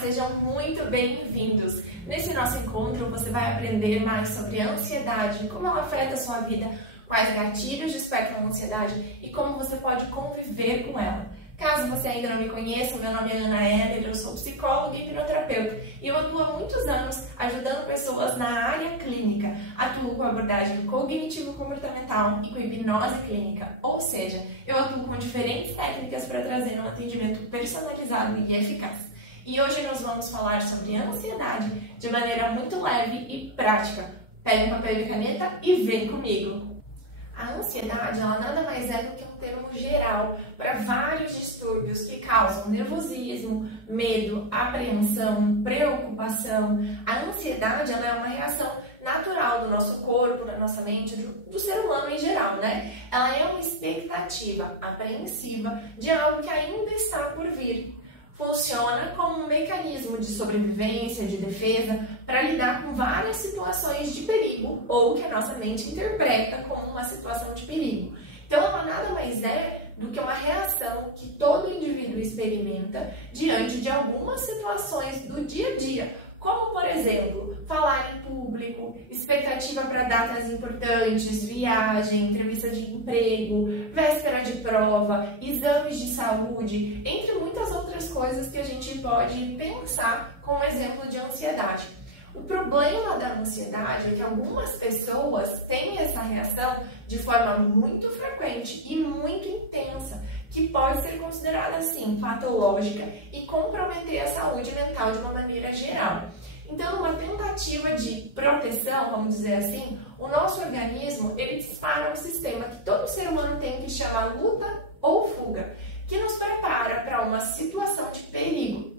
sejam muito bem-vindos! Nesse nosso encontro você vai aprender mais sobre a ansiedade, como ela afeta a sua vida, quais gatilhos despertam a ansiedade e como você pode conviver com ela. Caso você ainda não me conheça, meu nome é Ana Heller, eu sou psicóloga e hipnoterapeuta e eu atuo há muitos anos ajudando pessoas na área clínica. Atuo com abordagem cognitivo-comportamental e com hipnose clínica, ou seja, eu atuo com diferentes técnicas para trazer um atendimento personalizado e eficaz. E hoje nós vamos falar sobre ansiedade de maneira muito leve e prática. Pegue um papel e caneta e vem comigo! A ansiedade, ela nada mais é do que um termo geral para vários distúrbios que causam nervosismo, medo, apreensão, preocupação. A ansiedade, ela é uma reação natural do nosso corpo, da nossa mente, do ser humano em geral, né? Ela é uma expectativa apreensiva de algo que ainda está por vir. Funciona como um mecanismo de sobrevivência, de defesa, para lidar com várias situações de perigo ou que a nossa mente interpreta como uma situação de perigo. Então, ela nada mais é do que uma reação que todo indivíduo experimenta diante de algumas situações do dia a dia, como, por exemplo, falar em público, expectativa para datas importantes, viagem, entrevista de emprego, véspera de prova, exames de saúde, entre muitas outras coisas que a gente pode pensar como exemplo de ansiedade. O problema da ansiedade é que algumas pessoas têm essa reação de forma muito frequente e muito intensa, que pode ser considerada, assim, patológica e comprometer a saúde mental de uma maneira geral. Então, numa tentativa de proteção, vamos dizer assim, o nosso organismo, ele dispara um sistema que todo ser humano tem que chama luta ou fuga, que nos prepara para uma situação de perigo.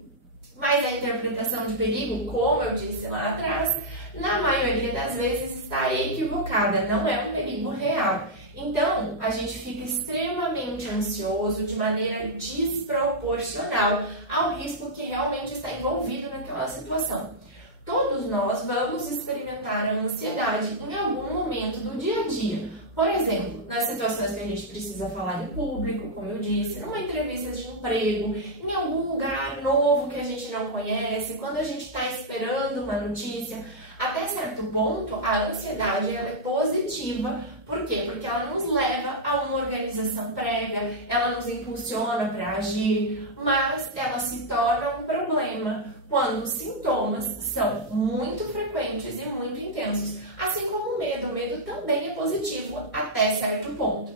Mas a interpretação de perigo, como eu disse lá atrás, na maioria das vezes está equivocada, não é um perigo real. Então, a gente fica extremamente ansioso de maneira desproporcional ao risco que realmente está envolvido naquela situação. Todos nós vamos experimentar a ansiedade em algum momento do dia a dia. Por exemplo, nas situações que a gente precisa falar em público, como eu disse, numa entrevista de emprego, em algum lugar novo que a gente não conhece, quando a gente está esperando uma notícia. Até certo ponto, a ansiedade ela é positiva. Por quê? Porque ela nos leva a uma organização prévia, ela nos impulsiona para agir, mas ela se torna um problema quando os sintomas são muito frequentes e muito intensos. Assim como o medo. O medo também é positivo até certo ponto.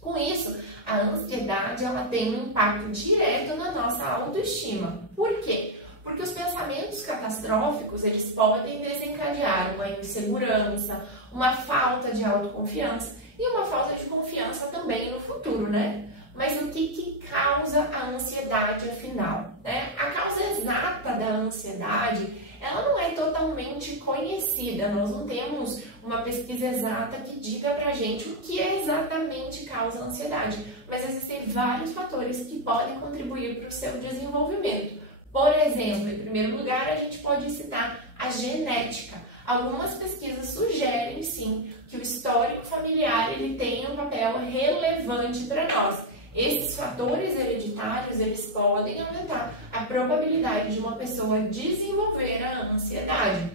Com isso, a ansiedade ela tem um impacto direto na nossa autoestima. Por quê? Porque os pensamentos catastróficos, eles podem desencadear uma insegurança, uma falta de autoconfiança e uma falta de confiança também no futuro, né? Mas o que causa a ansiedade, afinal? Né? A causa exata da ansiedade, ela não é totalmente conhecida. Nós não temos uma pesquisa exata que diga pra gente o que exatamente causa a ansiedade. Mas existem vários fatores que podem contribuir para o seu desenvolvimento. Por exemplo, em primeiro lugar, a gente pode citar a genética. Algumas pesquisas sugerem, sim, que o histórico familiar ele tem um papel relevante para nós. Esses fatores hereditários, eles podem aumentar a probabilidade de uma pessoa desenvolver a ansiedade.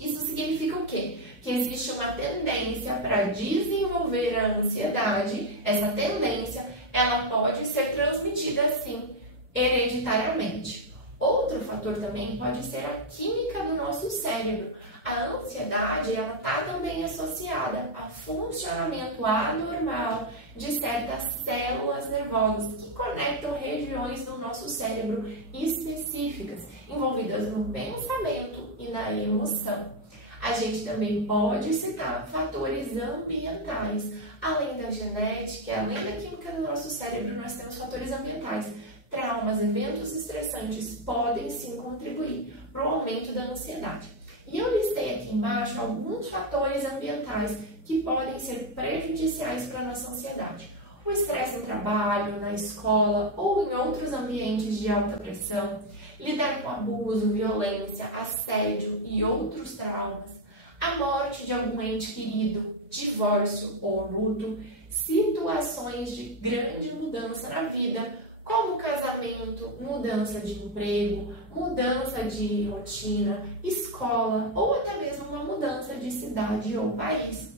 Isso significa o quê? Que existe uma tendência para desenvolver a ansiedade. Essa tendência, ela pode ser transmitida, sim, hereditariamente. Outro fator também pode ser a química do nosso cérebro. A ansiedade, ela está também associada a funcionamento anormal de certas células nervosas que conectam regiões do nosso cérebro específicas, envolvidas no pensamento e na emoção. A gente também pode citar fatores ambientais. Além da genética, além da química do nosso cérebro, nós temos fatores ambientais. Traumas, eventos estressantes podem sim contribuir para o aumento da ansiedade. E eu listei aqui embaixo alguns fatores ambientais que podem ser prejudiciais para a nossa ansiedade. O estresse no trabalho, na escola ou em outros ambientes de alta pressão, lidar com abuso, violência, assédio e outros traumas, a morte de algum ente querido, divórcio ou luto, situações de grande mudança na vida, como casamento, mudança de emprego, mudança de rotina, escola ou até mesmo uma mudança de cidade ou país.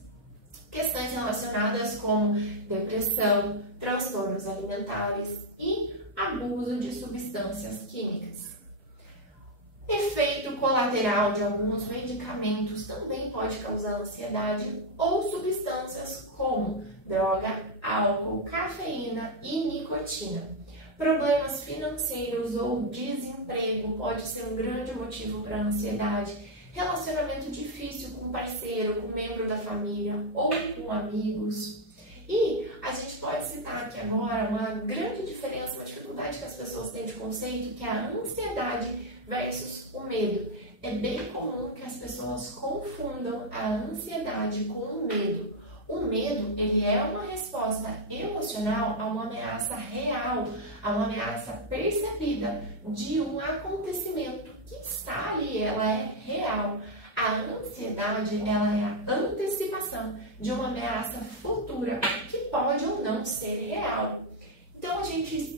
Questões relacionadas como depressão, transtornos alimentares e abuso de substâncias químicas. Efeito colateral de alguns medicamentos também pode causar ansiedade ou substâncias como droga, álcool, cafeína e nicotina. Problemas financeiros ou desemprego pode ser um grande motivo para ansiedade. Relacionamento difícil com parceiro, com membro da família ou com amigos. E a gente pode citar aqui agora uma grande diferença, uma dificuldade que as pessoas têm de conceito, que é a ansiedade versus o medo. É bem comum que as pessoas confundam a ansiedade com o medo. O medo, ele é uma resposta emocional a uma ameaça real, a uma ameaça percebida de um acontecimento que está ali, ela é real. A ansiedade, ela é a antecipação de uma ameaça futura que pode ou não ser real. Então,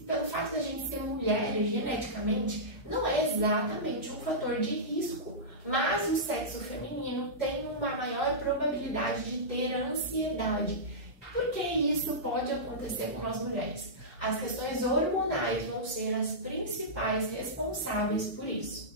pelo fato da gente ser mulheres geneticamente, não é exatamente um fator de risco, mas o sexo feminino tem uma maior probabilidade de ter ansiedade. Por que isso pode acontecer com as mulheres? As questões hormonais vão ser as principais responsáveis por isso.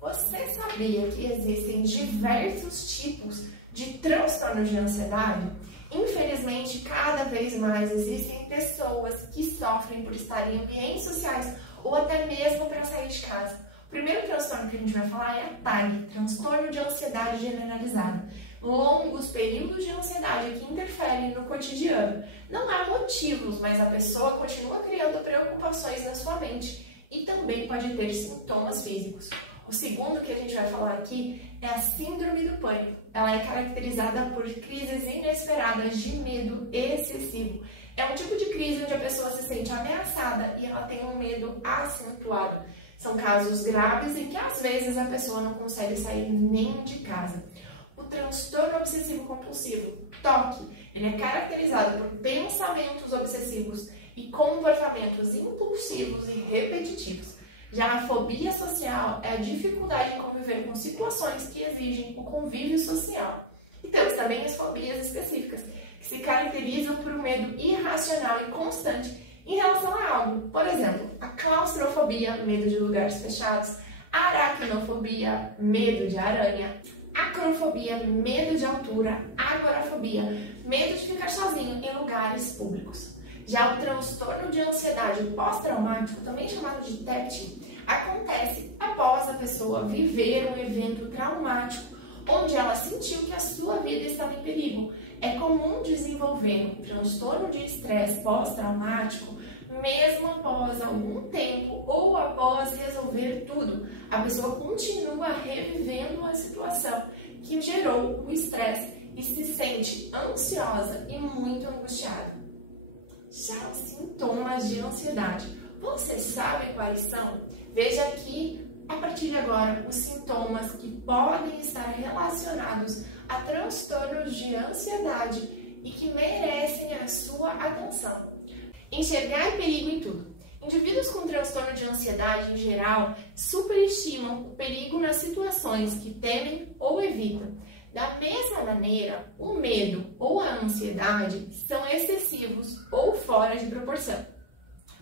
Você sabia que existem diversos tipos de transtornos de ansiedade? Infelizmente, cada vez mais existem pessoas que sofrem por estar em ambientes sociais ou até mesmo para sair de casa. O primeiro transtorno que a gente vai falar é a TAG, transtorno de ansiedade generalizada. Longos períodos de ansiedade que interferem no cotidiano. Não há motivos, mas a pessoa continua criando preocupações na sua mente e também pode ter sintomas físicos. O segundo que a gente vai falar aqui é a síndrome do pânico. Ela é caracterizada por crises inesperadas de medo excessivo. É um tipo de crise onde a pessoa se sente ameaçada e ela tem um medo acentuado. São casos graves em que às vezes a pessoa não consegue sair nem de casa. O transtorno obsessivo-compulsivo, TOC, ele é caracterizado por pensamentos obsessivos e comportamentos impulsivos e repetitivos. Já a fobia social é a dificuldade em conviver com situações que exigem o convívio social. E temos também as fobias específicas, que se caracterizam por um medo irracional e constante em relação a algo. Por exemplo, a claustrofobia, medo de lugares fechados, a aracnofobia, medo de aranha, acrofobia, medo de altura, agorafobia, medo de ficar sozinho em lugares públicos. Já o transtorno de ansiedade pós-traumático, também chamado de TEPT, acontece após a pessoa viver um evento traumático onde ela sentiu que a sua vida estava em perigo. É comum desenvolver um transtorno de estresse pós-traumático mesmo após algum tempo ou após resolver tudo. A pessoa continua revivendo a situação que gerou o estresse e se sente ansiosa e muito angustiada. Já os sintomas de ansiedade, você sabe quais são? Veja aqui, a partir de agora, os sintomas que podem estar relacionados a transtornos de ansiedade e que merecem a sua atenção. Enxergar perigo em tudo. Indivíduos com transtorno de ansiedade, em geral, superestimam o perigo nas situações que temem ou evitam. Da mesma maneira, o medo ou a ansiedade são excessivos ou fora de proporção.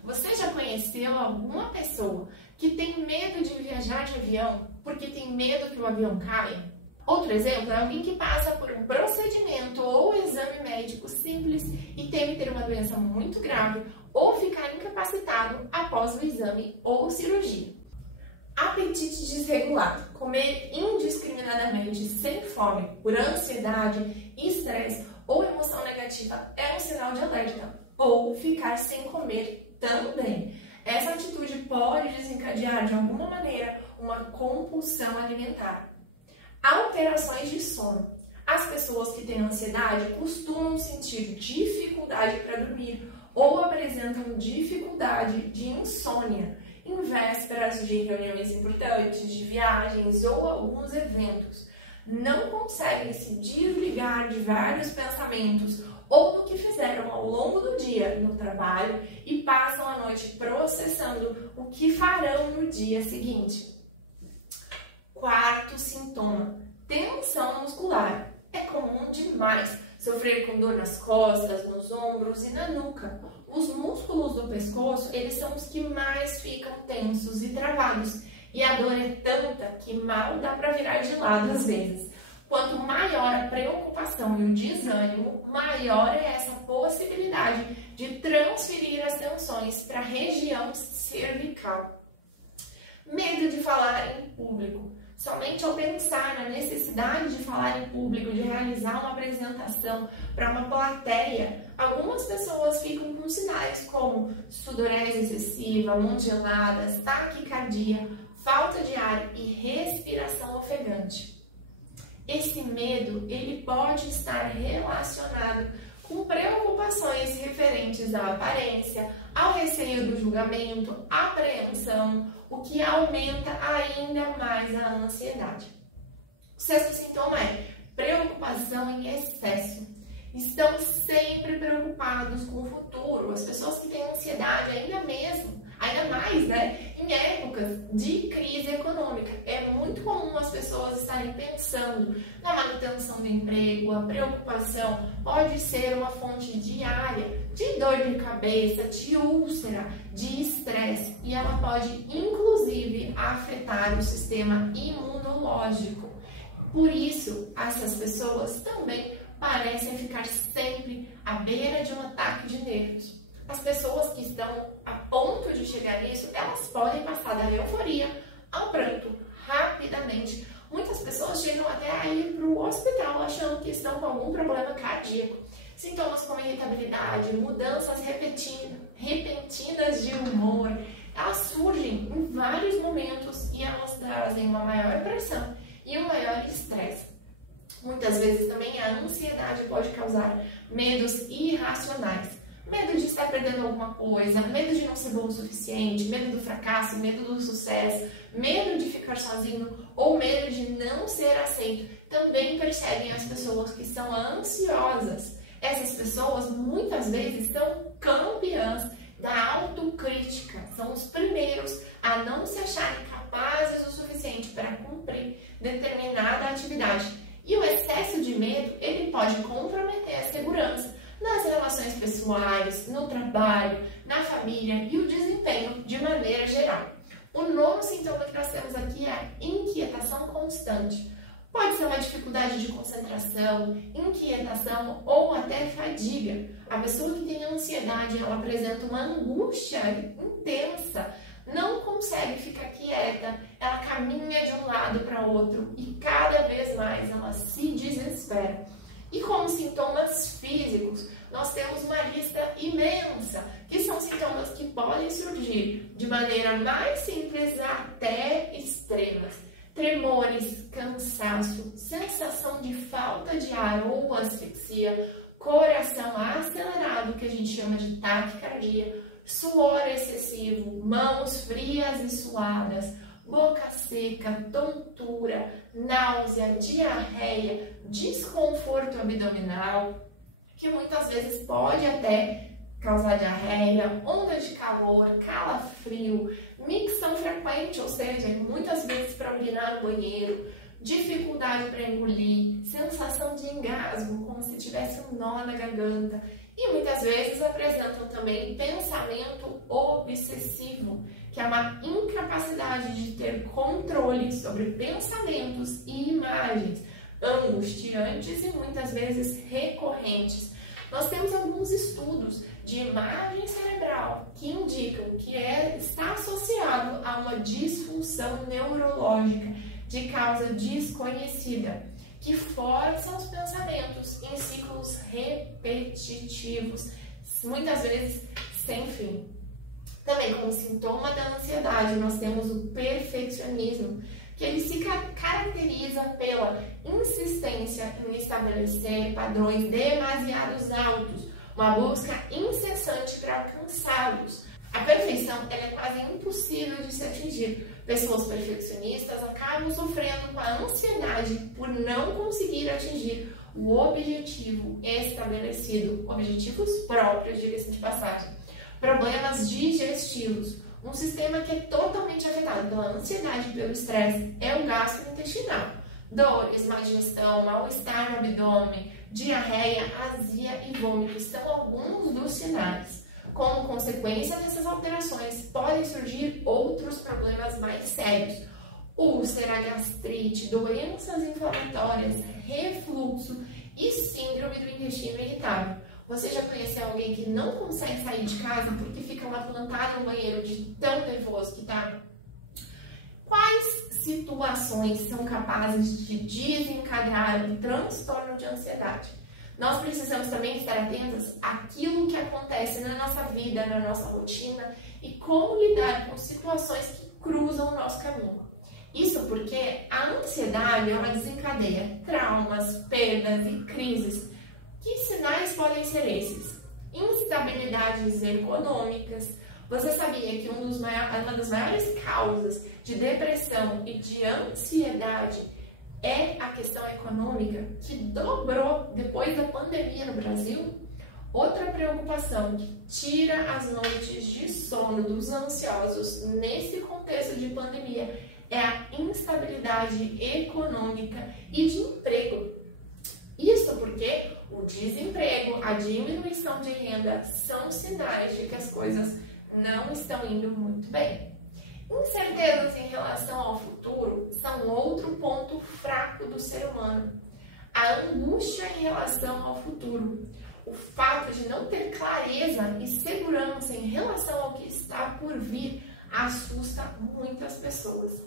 Você já conheceu alguma pessoa que tem medo de viajar de avião porque tem medo que o avião caia? Outro exemplo é alguém que passa por um procedimento ou exame médico simples e teme ter uma doença muito grave ou ficar incapacitado após o exame ou cirurgia. Apetite desregulado. Comer indiscriminadamente, sem fome, por ansiedade, estresse ou emoção negativa é um sinal de alerta. Ou ficar sem comer também. Essa atitude pode desencadear de alguma maneira uma compulsão alimentar. Alterações de sono. As pessoas que têm ansiedade costumam sentir dificuldade para dormir ou apresentam dificuldade de insônia em vésperas de reuniões importantes, de viagens ou alguns eventos. Não conseguem se desligar de vários pensamentos ou no que fizeram ao longo do dia no trabalho e passam a noite processando o que farão no dia seguinte. Quarto sintoma: tensão muscular. É comum demais sofrer com dor nas costas, nos ombros e na nuca. Os músculos do pescoço, eles são os que mais ficam tensos e travados. E a dor é tanta que mal dá para virar de lado às vezes. Quanto maior a preocupação e o desânimo, maior é essa possibilidade de transferir as tensões para a região cervical. Medo de falar em público. Somente ao pensar na necessidade de falar em público, de realizar uma apresentação para uma plateia, algumas pessoas ficam com sinais como sudorese excessiva, mãos geladas, taquicardia, falta de ar e respiração ofegante. Esse medo, ele pode estar relacionado com preocupações referentes à aparência, ao receio do julgamento, à apreensão, o que aumenta ainda mais a ansiedade. O sexto sintoma é preocupação em excesso. Estão sempre preocupados com o futuro. As pessoas que têm ansiedade ainda mais, em épocas de crise econômica. É muito comum as pessoas estarem pensando na manutenção do emprego. A preocupação pode ser uma fonte diária de dor de cabeça, de úlcera, de estresse, e ela pode inclusive afetar o sistema imunológico. Por isso, essas pessoas também parecem ficar sempre à beira de um ataque de nervos. As pessoas que estão a ponto de chegar nisso, elas podem passar da euforia ao pranto rapidamente. Muitas pessoas chegam até a ir para o hospital achando que estão com algum problema cardíaco. Sintomas como irritabilidade, mudanças repentinas de humor, elas surgem em vários momentos e elas trazem uma maior pressão e um maior estresse. Muitas vezes também a ansiedade pode causar medos irracionais. Medo de estar perdendo alguma coisa, medo de não ser bom o suficiente, medo do fracasso, medo do sucesso, medo de ficar sozinho ou medo de não ser aceito. Também perseguem as pessoas que são ansiosas. Essas pessoas muitas vezes são campeãs da autocrítica, são os primeiros a não se acharem capazes o suficiente para cumprir determinada atividade. E o excesso de medo, ele pode comprometer a segurança nas relações pessoais, no trabalho, na família e o desempenho de maneira geral. O nono sintoma que nós temos aqui é a inquietação constante. Pode ser uma dificuldade de concentração, inquietação ou até fadiga. A pessoa que tem ansiedade, ela apresenta uma angústia intensa, não consegue ficar quieta, ela caminha de um lado para outro e cada vez mais ela se desespera. E como sintomas físicos, nós temos uma lista imensa, que são sintomas que podem surgir de maneira mais simples até extremas. Tremores, cansaço, sensação de falta de ar ou asfixia, coração acelerado, que a gente chama de taquicardia, suor excessivo, mãos frias e suadas, boca seca, tontura, náusea, diarreia, desconforto abdominal, que muitas vezes pode até causar diarreia, onda de calor, calafrio, micção frequente, ou seja, muitas vezes para urinar no banheiro, dificuldade para engolir, sensação de engasgo, como se tivesse um nó na garganta, e muitas vezes apresentam também pensamento obsessivo, que é uma incapacidade de ter controle sobre pensamentos e imagens angustiantes e muitas vezes recorrentes. Nós temos alguns estudos de imagem cerebral que indicam que está associado a uma disfunção neurológica de causa desconhecida, que forçam os pensamentos em ciclos repetitivos, muitas vezes sem fim. Também como sintoma da ansiedade, nós temos o perfeccionismo, que ele se caracteriza pela insistência em estabelecer padrões demasiado altos, uma busca incessante para alcançá-los. A perfeição ela é quase impossível de se atingir. Pessoas perfeccionistas acabam sofrendo com a ansiedade por não conseguir atingir o objetivo estabelecido, objetivos próprios, diga-se de passagem, problemas digestivos, um sistema que é totalmente afetado pela ansiedade e pelo estresse é o gastrointestinal. Dores, má digestão, mal-estar no abdômen, diarreia, azia e vômito são alguns dos sinais. Como consequência dessas alterações, podem surgir outros problemas mais sérios: úlcera, gastrite, doenças inflamatórias, refluxo e síndrome do intestino irritável. Você já conheceu alguém que não consegue sair de casa porque fica lá plantado no banheiro de tão nervoso que tá? Quais situações são capazes de desencadear um transtorno de ansiedade? Nós precisamos também estar atentos àquilo que acontece na nossa vida, na nossa rotina e como lidar com situações que cruzam o nosso caminho. Isso porque a ansiedade, ela desencadeia traumas, perdas e crises. Que sinais podem ser esses? Instabilidades econômicas. Você sabia que uma das maiores causas de depressão e de ansiedade é a questão econômica, que dobrou depois da pandemia no Brasil? Outra preocupação que tira as noites de sono dos ansiosos nesse contexto de pandemia é a instabilidade econômica e de emprego. Isso porque o desemprego, a diminuição de renda são sinais de que as coisas não estão indo muito bem. Incertezas em relação ao futuro são outro ponto fraco do ser humano. A angústia em relação ao futuro, o fato de não ter clareza e segurança em relação ao que está por vir, assusta muitas pessoas.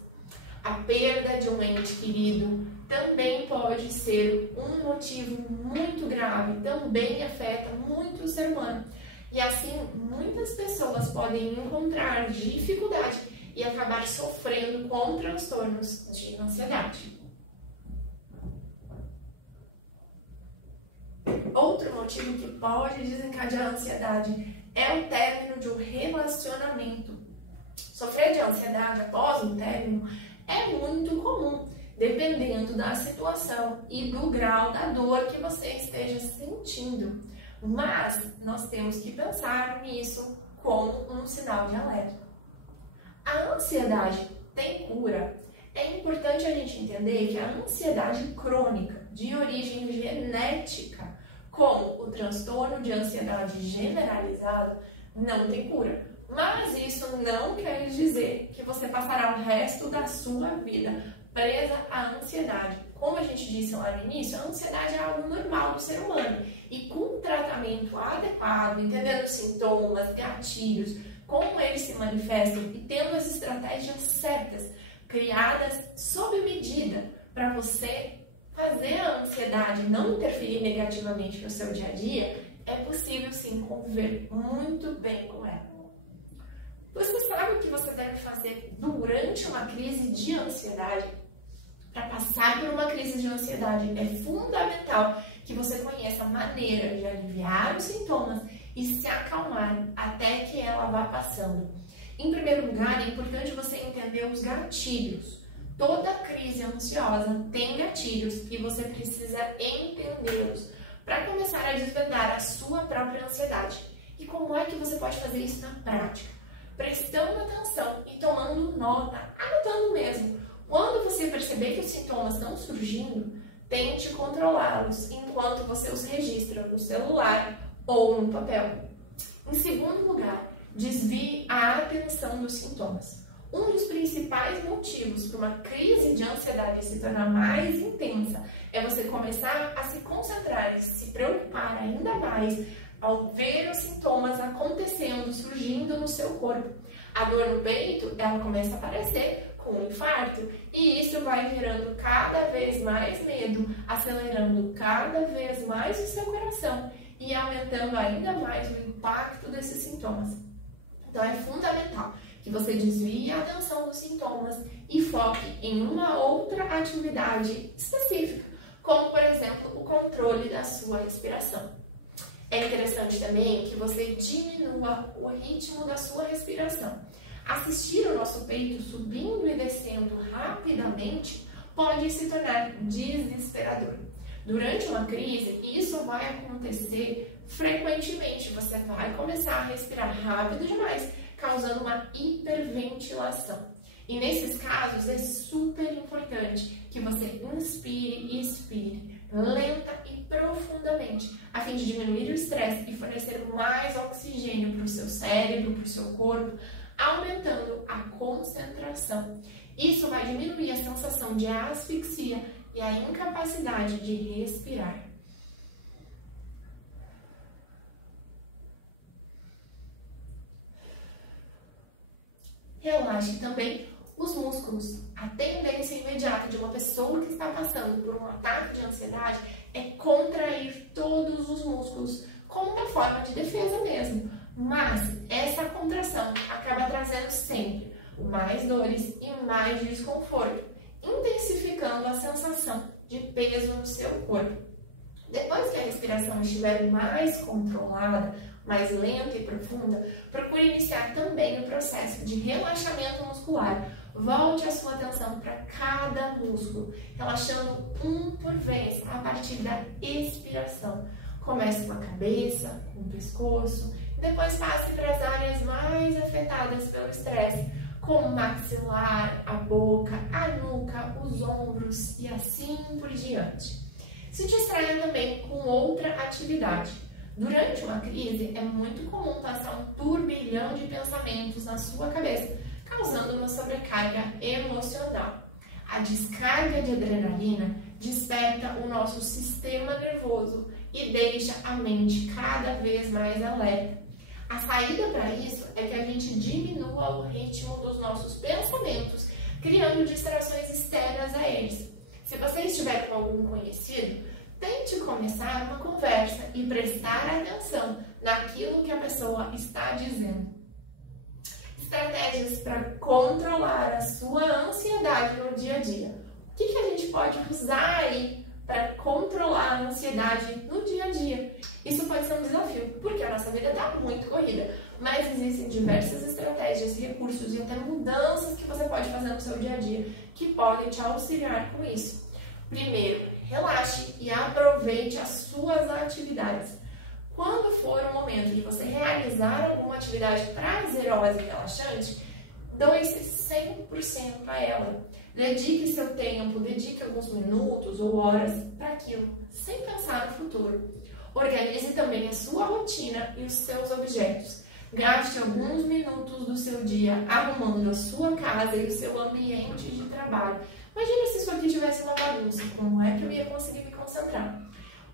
A perda de um ente querido também pode ser um motivo muito grave, também afeta muito o ser humano. E assim, muitas pessoas podem encontrar dificuldade e acabar sofrendo com transtornos de ansiedade. Outro motivo que pode desencadear a ansiedade é o término de um relacionamento. Sofrer de ansiedade após um término é muito comum, dependendo da situação e do grau da dor que você esteja sentindo. Mas nós temos que pensar nisso como um sinal de alerta. A ansiedade tem cura. É importante a gente entender que a ansiedade crônica, de origem genética, como o transtorno de ansiedade generalizado, não tem cura. Mas isso não quer dizer que você passará o resto da sua vida presa à ansiedade. Como a gente disse lá no início, a ansiedade é algo normal do ser humano. E com um tratamento adequado, entendendo os sintomas, gatilhos, como eles se manifestam e tendo as estratégias certas, criadas sob medida, para você fazer a ansiedade não interferir negativamente no seu dia a dia, é possível sim conviver muito bem com ela. Você sabe o que você deve fazer durante uma crise de ansiedade? Para passar por uma crise de ansiedade, é fundamental que você conheça a maneira de aliviar os sintomas e se acalmar até que ela vá passando. Em primeiro lugar, é importante você entender os gatilhos. Toda crise ansiosa tem gatilhos e você precisa entendê-los para começar a desvendar a sua própria ansiedade. E como é que você pode fazer isso na prática? Prestando atenção e tomando nota, anotando mesmo. Quando você perceber que os sintomas estão surgindo, tente controlá-los enquanto você os registra no celular ou no papel. Em segundo lugar, desvie a atenção dos sintomas. Um dos principais motivos para uma crise de ansiedade se tornar mais intensa é você começar a se concentrar e se preocupar ainda mais ao ver os sintomas acontecendo, surgindo no seu corpo. A dor no peito, ela começa a aparecer com um infarto e isso vai gerando cada vez mais medo, acelerando cada vez mais o seu coração e aumentando ainda mais o impacto desses sintomas. Então é fundamental que você desvie a atenção dos sintomas e foque em uma outra atividade específica, como por exemplo o controle da sua respiração. É interessante também que você diminua o ritmo da sua respiração. Assistir o nosso peito subindo e descendo rapidamente pode se tornar desesperador. Durante uma crise, isso vai acontecer frequentemente. Você vai começar a respirar rápido demais, causando uma hiperventilação. E nesses casos é super importante que você inspire e expire lenta e profundamente, a fim de diminuir o estresse e fornecer mais oxigênio para o seu cérebro, para o seu corpo, aumentando a concentração. Isso vai diminuir a sensação de asfixia e a incapacidade de respirar. Relaxe também os músculos. A tendência imediata de uma pessoa que está passando por um ataque de ansiedade é contrair todos os músculos, como uma forma de defesa mesmo. Mas essa contração acaba trazendo sempre mais dores e mais desconforto, intensificando a sensação de peso no seu corpo. Depois que a respiração estiver mais controlada, mais lenta e profunda, procure iniciar também o processo de relaxamento muscular. Volte a sua atenção para cada músculo, relaxando um por vez a partir da expiração. Comece com a cabeça, com o pescoço, e depois passe para as áreas mais afetadas pelo estresse, como o maxilar, a boca, a nuca, os ombros e assim por diante. Se distraia também com outra atividade. Durante uma crise, é muito comum passar um turbilhão de pensamentos na sua cabeça, causando uma sobrecarga emocional. A descarga de adrenalina desperta o nosso sistema nervoso e deixa a mente cada vez mais alerta. A saída para isso é que a gente diminua o ritmo dos nossos pensamentos, criando distrações externas a eles. Se você estiver com algum conhecido, tente começar uma conversa e prestar atenção naquilo que a pessoa está dizendo. Estratégias para controlar a sua ansiedade no dia a dia. O que a gente pode usar aí para controlar a ansiedade no dia a dia? Isso pode ser um desafio, porque a nossa vida está muito corrida, mas existem diversas estratégias, recursos e até mudanças que você pode fazer no seu dia a dia que podem te auxiliar com isso. Primeiro, relaxe e aproveite as suas atividades. Quando for o momento de você realizar alguma atividade prazerosa e relaxante, doe-se 100% a ela. Dedique seu tempo, dedique alguns minutos ou horas para aquilo, sem pensar no futuro. Organize também a sua rotina e os seus objetos. Gaste alguns minutos do seu dia arrumando a sua casa e o seu ambiente de trabalho. Imagina se isso aqui tivesse uma bagunça, como é que eu ia conseguir me concentrar?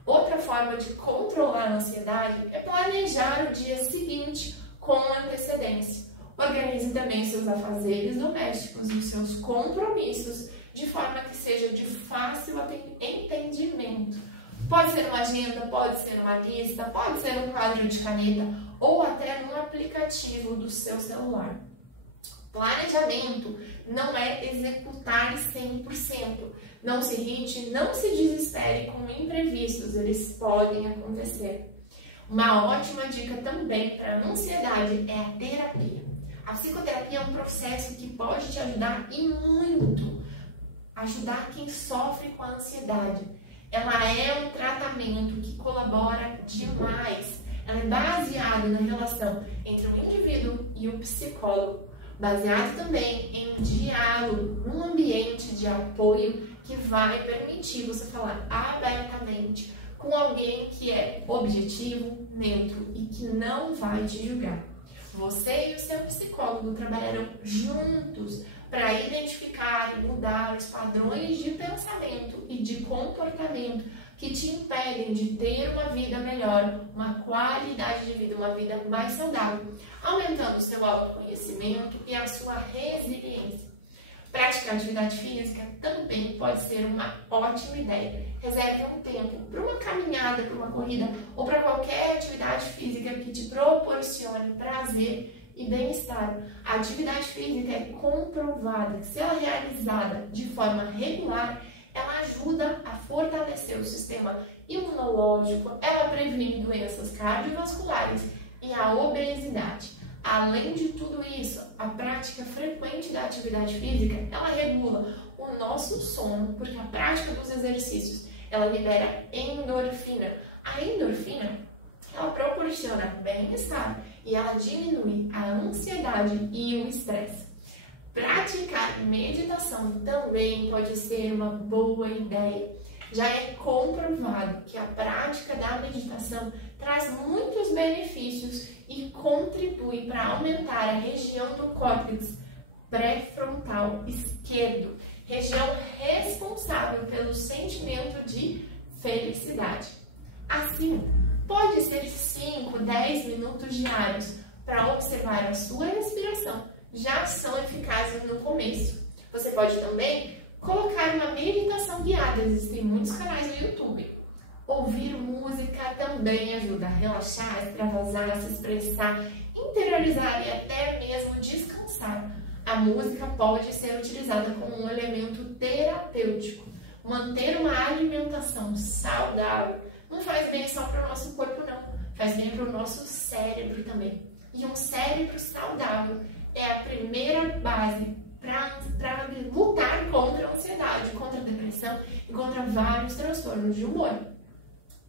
Outra forma de controlar a ansiedade é planejar o dia seguinte com antecedência. Organize também seus afazeres domésticos e os seus compromissos de forma que seja de fácil entendimento. Pode ser uma agenda, pode ser uma lista, pode ser um quadro de caneta ou até num aplicativo do seu celular. Planejamento não é executar 100%. Não se irrite, não se desespere com imprevistos, eles podem acontecer. Uma ótima dica também para a ansiedade é a terapia. A psicoterapia é um processo que pode te ajudar e muito. Ajudar quem sofre com a ansiedade. Ela é um tratamento que colabora demais. Ela é baseada na relação entre o indivíduo e o psicólogo. Baseado também em diálogo, num ambiente de apoio que vai permitir você falar abertamente com alguém que é objetivo, neutro e que não vai te julgar. Você e o seu psicólogo trabalharão juntos para identificar e mudar os padrões de pensamento e de comportamento que te impedem de ter uma vida melhor, uma qualidade de vida, uma vida mais saudável, aumentando o seu autoconhecimento e a sua resiliência. Praticar atividade física também pode ser uma ótima ideia. Reserve um tempo para uma caminhada, para uma corrida ou para qualquer atividade física que te proporcione prazer e bem-estar. A atividade física é comprovada que, se ela é realizada de forma regular, ela ajuda a fortalecer o sistema imunológico, ela previne doenças cardiovasculares e a obesidade. Além de tudo isso, a prática frequente da atividade física, ela regula o nosso sono, porque a prática dos exercícios, ela libera endorfina. A endorfina, ela proporciona bem-estar e ela diminui a ansiedade e o estresse. Praticar meditação também pode ser uma boa ideia. Já é comprovado que a prática da meditação traz muitos benefícios e contribui para aumentar a região do córtex pré-frontal esquerdo, região responsável pelo sentimento de felicidade. Assim, pode ser 5, 10 minutos diários para observar a sua respiração, já são eficazes no começo. Você pode também colocar uma meditação guiada, existem muitos canais no YouTube. Ouvir música também ajuda a relaxar, extravasar, se expressar, interiorizar e até mesmo descansar. A música pode ser utilizada como um elemento terapêutico. Manter uma alimentação saudável não faz bem só para o nosso corpo, não. Faz bem para o nosso cérebro também. E um cérebro saudável é a primeira base para lutar contra a ansiedade, contra a depressão e contra vários transtornos de humor.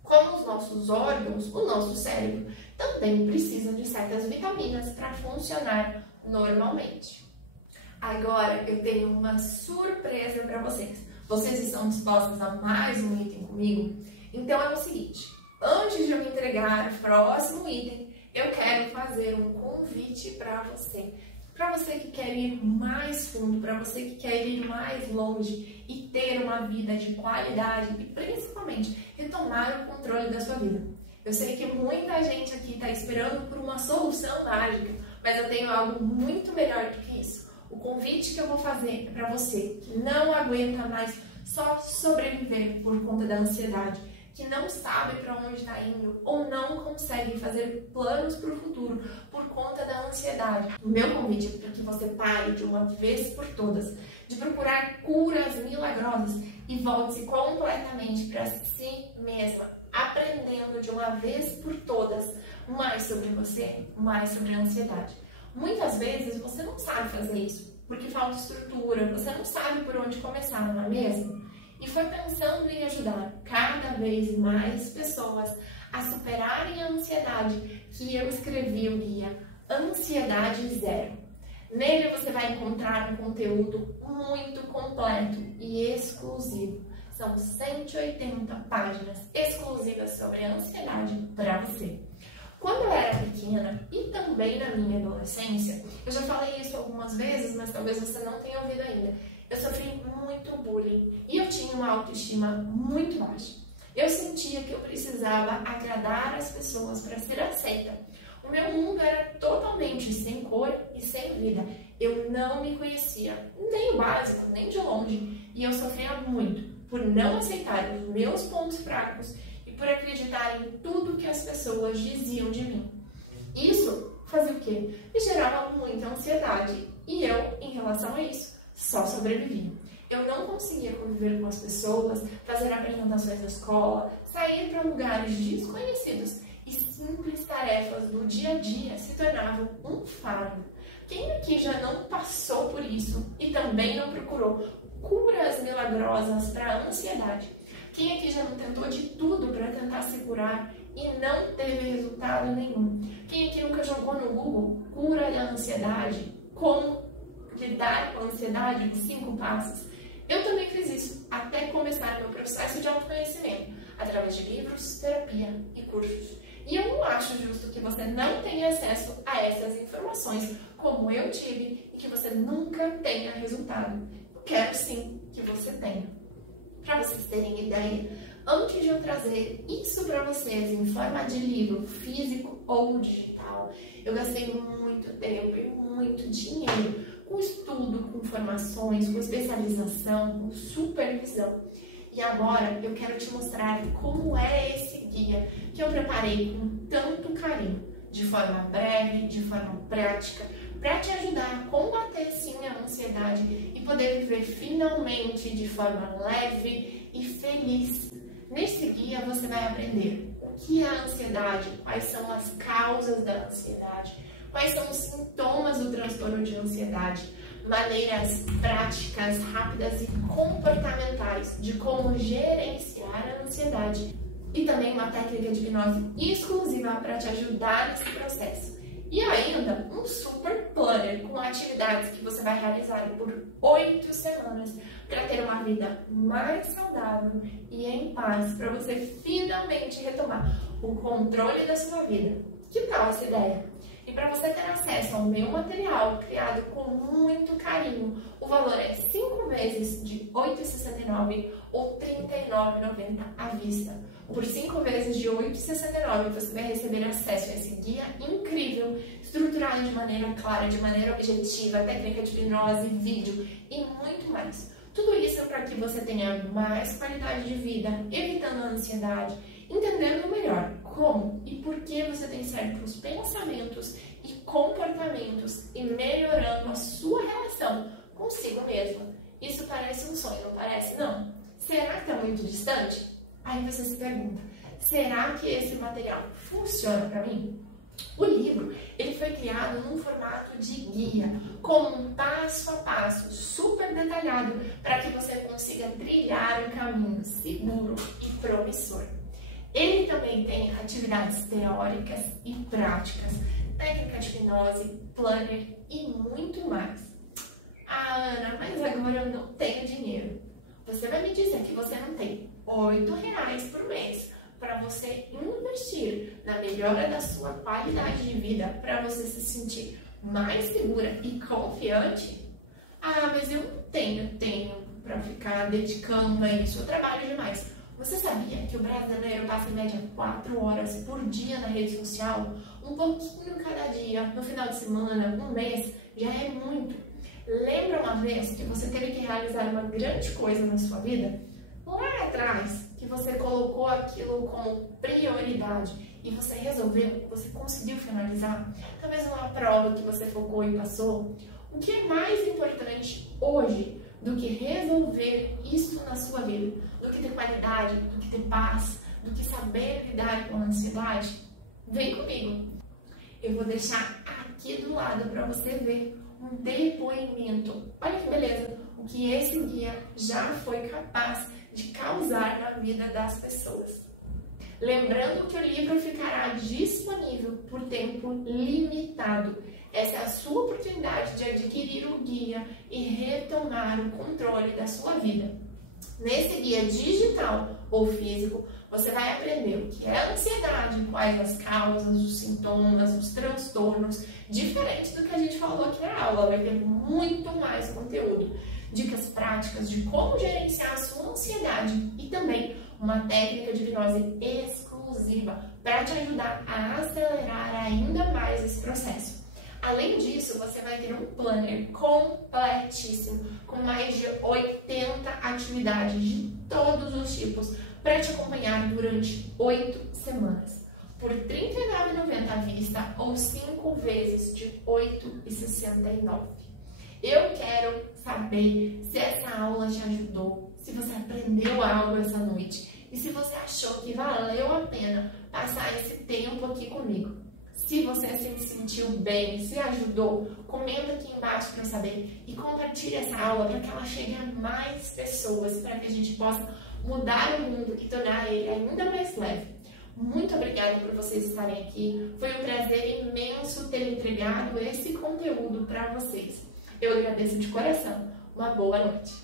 Como os nossos órgãos, o nosso cérebro também precisa de certas vitaminas para funcionar normalmente. Agora eu tenho uma surpresa para vocês. Vocês estão dispostos a mais um item comigo? Então é o seguinte, antes de eu entregar o próximo item, eu quero fazer um convite para você. Para você que quer ir mais fundo, para você que quer ir mais longe e ter uma vida de qualidade e principalmente retomar o controle da sua vida. Eu sei que muita gente aqui está esperando por uma solução mágica, mas eu tenho algo muito melhor do que isso. O convite que eu vou fazer para você que não aguenta mais só sobreviver por conta da ansiedade, que não sabe para onde está indo ou não consegue fazer planos para o futuro por conta da ansiedade. O meu convite é para que você pare de uma vez por todas de procurar curas milagrosas e volte-se completamente para si mesma, aprendendo de uma vez por todas mais sobre você, mais sobre a ansiedade. Muitas vezes você não sabe fazer isso porque falta estrutura, você não sabe por onde começar, não é mesmo? E foi pensando em ajudar cada vez mais pessoas a superarem a ansiedade que eu escrevi o guia Ansiedade Zero. Nele você vai encontrar um conteúdo muito completo e exclusivo. São 180 páginas exclusivas sobre a ansiedade para você. Quando eu era pequena e também na minha adolescência, eu já falei isso algumas vezes, mas talvez você não tenha ouvido ainda. Eu sofri muito bullying e eu tinha uma autoestima muito baixa. Eu sentia que eu precisava agradar as pessoas para ser aceita. O meu mundo era totalmente sem cor e sem vida. Eu não me conhecia, nem o básico, nem de longe. E eu sofria muito por não aceitar os meus pontos fracos e por acreditar em tudo que as pessoas diziam de mim. Isso fazia o quê? Me gerava muita ansiedade e eu, em relação a isso, só sobrevivia. Eu não conseguia conviver com as pessoas, fazer apresentações na escola, sair para lugares desconhecidos e simples tarefas do dia a dia se tornavam um fardo. Quem aqui já não passou por isso e também não procurou curas milagrosas para a ansiedade? Quem aqui já não tentou de tudo para tentar se curar e não teve resultado nenhum? Quem aqui nunca jogou no Google cura da ansiedade? Como lidar com a ansiedade em 5 passos? Eu também fiz isso até começar meu processo de autoconhecimento, através de livros, terapia e cursos. E eu não acho justo que você não tenha acesso a essas informações como eu tive e que você nunca tenha resultado. Eu quero sim que você tenha. Para vocês terem ideia, antes de eu trazer isso para vocês em forma de livro físico ou digital, eu gastei muito tempo e muito dinheiro com estudo, com formações, com especialização, com supervisão. E agora eu quero te mostrar como é esse guia que eu preparei com tanto carinho, de forma breve, de forma prática, para te ajudar a combater sim a ansiedade e poder viver finalmente de forma leve e feliz. Nesse guia você vai aprender o que é a ansiedade, quais são as causas da ansiedade, quais são os sintomas do transtorno de ansiedade, maneiras práticas, rápidas e comportamentais de como gerenciar a ansiedade e também uma técnica de hipnose exclusiva para te ajudar nesse processo. E ainda um super planner com atividades que você vai realizar por 8 semanas para ter uma vida mais saudável e em paz, para você finalmente retomar o controle da sua vida. Que tal essa ideia? E para você ter acesso ao meu material criado com muito carinho, o valor é 5 vezes de R$ 8,69 ou R$ 39,90 à vista. Por 5 vezes de R$ 8,69 você vai receber acesso a esse guia incrível, estruturado de maneira clara, de maneira objetiva, técnica de hipnose, vídeo e muito mais. Tudo isso é para que você tenha mais qualidade de vida, evitando a ansiedade, entendendo melhor como e por que você tem certos pensamentos e comportamentos e melhorando a sua relação consigo mesma. Isso parece um sonho, não parece? Não. Será que está muito distante? Aí você se pergunta, será que esse material funciona para mim? O livro ele foi criado num formato de guia, com um passo a passo super detalhado para que você consiga trilhar um caminho seguro e promissor. Ele também tem atividades teóricas e práticas, técnica de hipnose, planner e muito mais. Ah, Ana, mas agora eu não tenho dinheiro. Você vai me dizer que você não tem R$ 8 por mês para você investir na melhora da sua qualidade de vida, para você se sentir mais segura e confiante? Ah, mas eu não tenho tempo para ficar dedicando a isso, eu trabalho demais. Você sabia que o brasileiro passa em média 4 horas por dia na rede social? Um pouquinho cada dia, no final de semana, um mês, já é muito. Lembra uma vez que você teve que realizar uma grande coisa na sua vida? Lá atrás, que você colocou aquilo como prioridade e você resolveu, você conseguiu finalizar? Talvez uma prova que você focou e passou? O que é mais importante hoje do que resolver isso na sua vida? Do que ter qualidade, do que ter paz, do que saber lidar com a ansiedade? Vem comigo! Eu vou deixar aqui do lado para você ver um depoimento. Olha que beleza! O que esse guia já foi capaz de causar na vida das pessoas. Lembrando que o livro ficará disponível por tempo limitado. Essa é a sua oportunidade de adquirir o guia e retomar o controle da sua vida. Nesse guia digital ou físico, você vai aprender o que é a ansiedade, quais as causas, os sintomas, os transtornos, diferente do que a gente falou aqui na aula. Vai ter muito mais conteúdo, dicas práticas de como gerenciar a sua ansiedade e também uma técnica de hipnose exclusiva para te ajudar a acelerar ainda mais esse processo. Além disso, você vai ter um planner completíssimo, com mais de 80 atividades de todos os tipos, para te acompanhar durante 8 semanas. Por R$ 39,90 à vista ou 5 vezes de R$ 8,69. Eu quero saber se essa aula te ajudou, se você aprendeu algo essa noite e se você achou que valeu a pena passar esse tempo aqui comigo. Se você se sentiu bem, se ajudou, comenta aqui embaixo para eu saber e compartilhe essa aula para que ela chegue a mais pessoas, para que a gente possa mudar o mundo e tornar ele ainda mais leve. Muito obrigada por vocês estarem aqui. Foi um prazer imenso ter entregado esse conteúdo para vocês. Eu agradeço de coração. Uma boa noite.